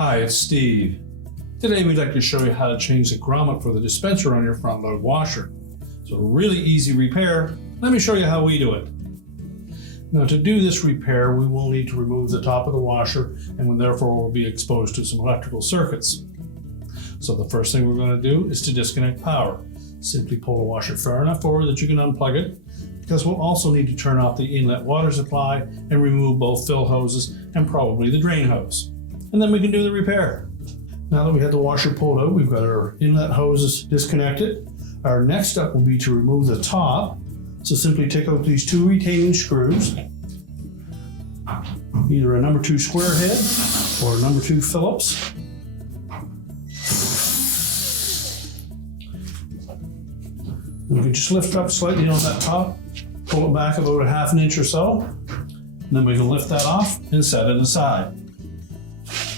Hi, it's Steve. Today we'd like to show you how to change the grommet for the dispenser on your front load washer. It's a really easy repair. Let me show you how we do it. Now to do this repair, we will need to remove the top of the washer and therefore will be exposed to some electrical circuits. So the first thing we're going to do is to disconnect power. Simply pull the washer far enough forward that you can unplug it, because we'll also need to turn off the inlet water supply and remove both fill hoses and probably the drain hose. And then we can do the repair. Now that we have the washer pulled out, we've got our inlet hoses disconnected. Our next step will be to remove the top. So simply take out these two retaining screws, either a number 2 square head or a number 2 Phillips. And we can just lift up slightly on that top, pull it back about a ½ inch or so, and then we can lift that off and set it aside.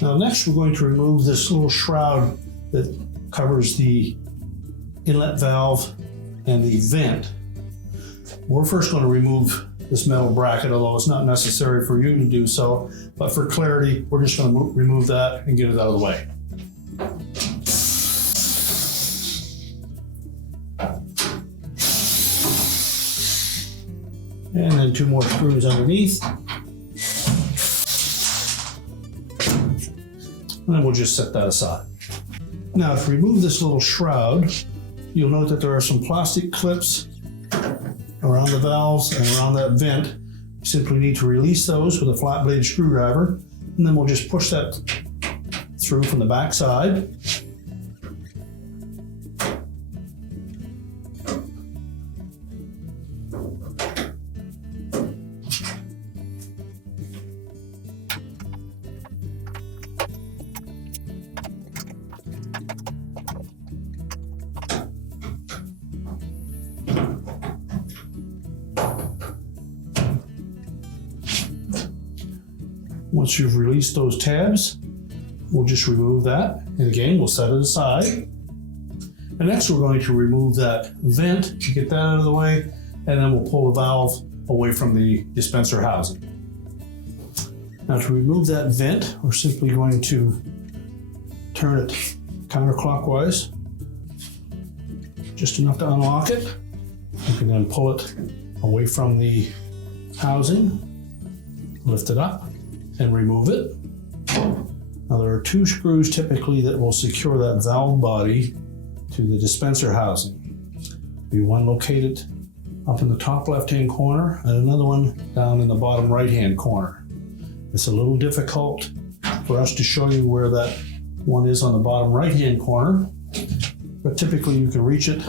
Now next we're going to remove this little shroud that covers the inlet valve and the vent. We're first going to remove this metal bracket, although it's not necessary for you to do so, but for clarity, we're just going to remove that and get it out of the way. And then 2 more screws underneath. And then we'll just set that aside. Now to remove this little shroud, you'll note that there are some plastic clips around the valves and around that vent. You simply need to release those with a flat blade screwdriver, and then we'll just push that through from the back side. Once you've released those tabs, we'll just remove that. And again, we'll set it aside. And next we're going to remove that vent to get that out of the way. And then we'll pull the valve away from the dispenser housing. Now to remove that vent, we're simply going to turn it counterclockwise, just enough to unlock it. You can then pull it away from the housing, lift it up, and remove it. Now there are 2 screws typically that will secure that valve body to the dispenser housing. Be one located up in the top left-hand corner and another one down in the bottom right-hand corner. It's a little difficult for us to show you where that one is on the bottom right-hand corner, but typically you can reach it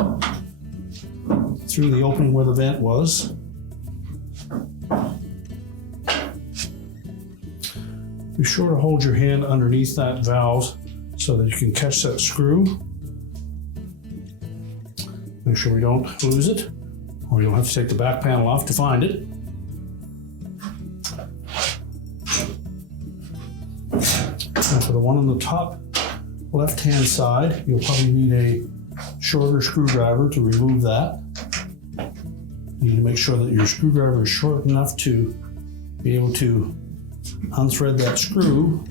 through the opening where the vent was. Be sure to hold your hand underneath that valve so that you can catch that screw. Make sure we don't lose it, or you'll have to take the back panel off to find it. And for the one on the top left-hand side, you'll probably need a shorter screwdriver to remove that. You need to make sure that your screwdriver is short enough to be able to unthread that screw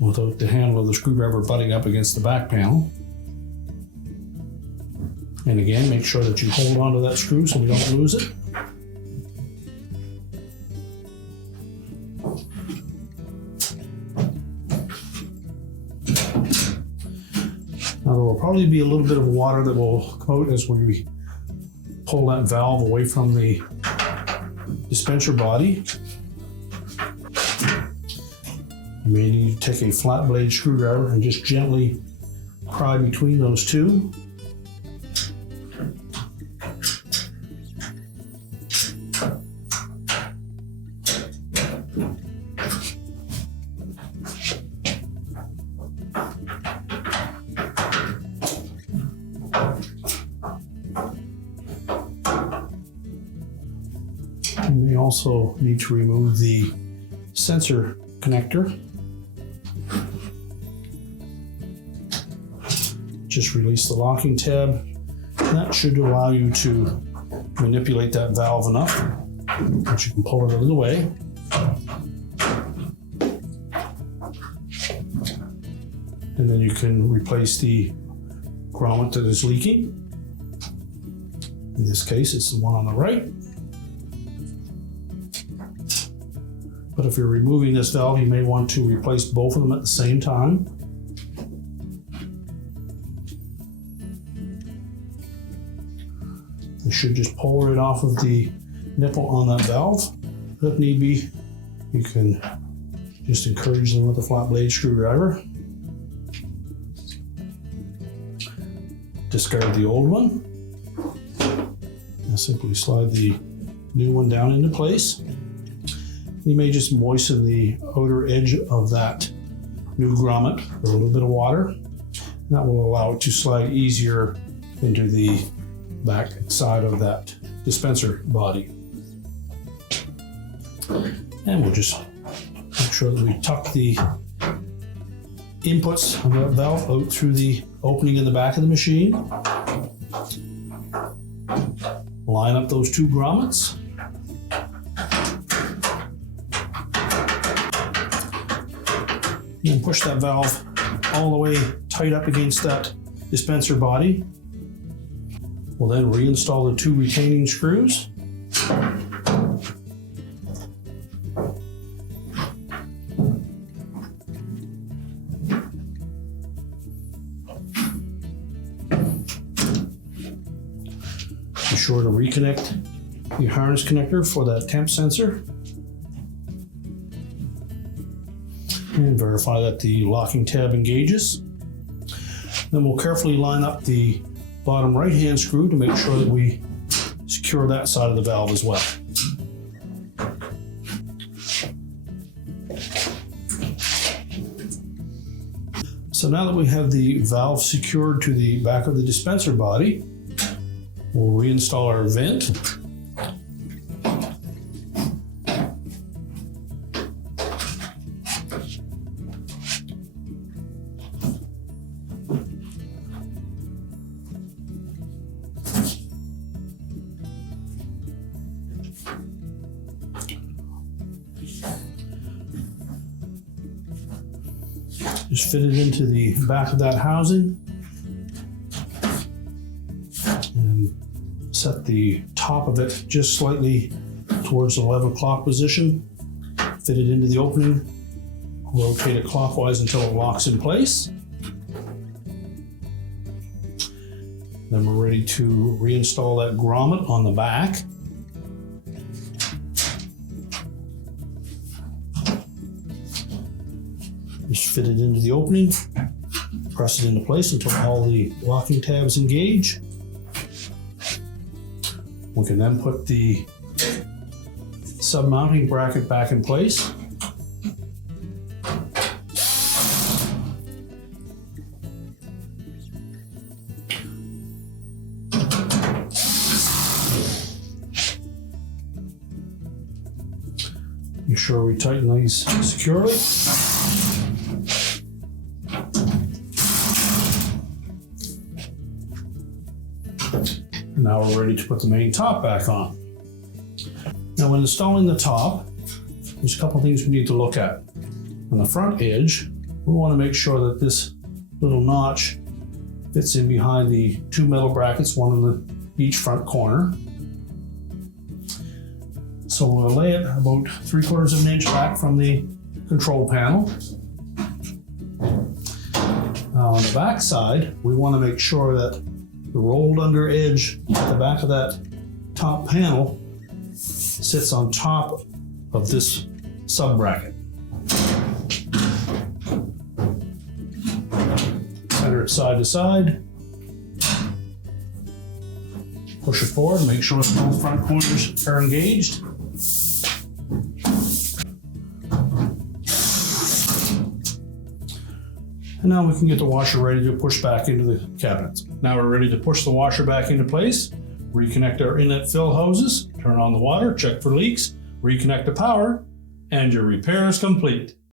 without the handle of the screwdriver butting up against the back panel. And again, make sure that you hold onto that screw so we don't lose it. Now there will probably be a little bit of water that will come out as we pull that valve away from the dispenser body. You may need to take a flat blade screwdriver and just gently pry between those 2. You may also need to remove the sensor connector. Just release the locking tab. That should allow you to manipulate that valve enough that you can pull it out of the way. And then you can replace the grommet that is leaking. In this case, it's the one on the right. But if you're removing this valve, you may want to replace both of them at the same time. You should just pull it off of the nipple on that valve. If need be, you can just encourage them with a flat blade screwdriver. Discard the old one. And simply slide the new one down into place. You may just moisten the outer edge of that new grommet with a little bit of water. That will allow it to slide easier into the back side of that dispenser body. And we'll just make sure that we tuck the inputs of that valve out through the opening in the back of the machine. Line up those two grommets. And push that valve all the way tight up against that dispenser body. We'll then reinstall the two retaining screws. Be sure to reconnect the harness connector for that temp sensor. And verify that the locking tab engages. Then we'll carefully line up the bottom right hand screw to make sure that we secure that side of the valve as well. So now that we have the valve secured to the back of the dispenser body, we'll reinstall our vent. Just fit it into the back of that housing and set the top of it just slightly towards the 11 o'clock position. Fit it into the opening, rotate it clockwise until it locks in place. Then we're ready to reinstall that grommet on the back. Just fit it into the opening, press it into place until all the locking tabs engage. We can then put the sub-mounting bracket back in place. Make sure we tighten these securely. Now we're ready to put the main top back on. Now when installing the top, there's a couple things we need to look at. On the front edge, we want to make sure that this little notch fits in behind the two metal brackets, one in each front corner. So we'll lay it about 3/4 of an inch back from the control panel. Now on the back side, we want to make sure that the rolled under edge at the back of that top panel sits on top of this sub bracket. Center it side to side. Push it forward, make sure both front corners are engaged. And now we can get the washer ready to push back into the cabinet. Now we're ready to push the washer back into place, reconnect our inlet fill hoses, turn on the water, check for leaks, reconnect the power, and your repair is complete.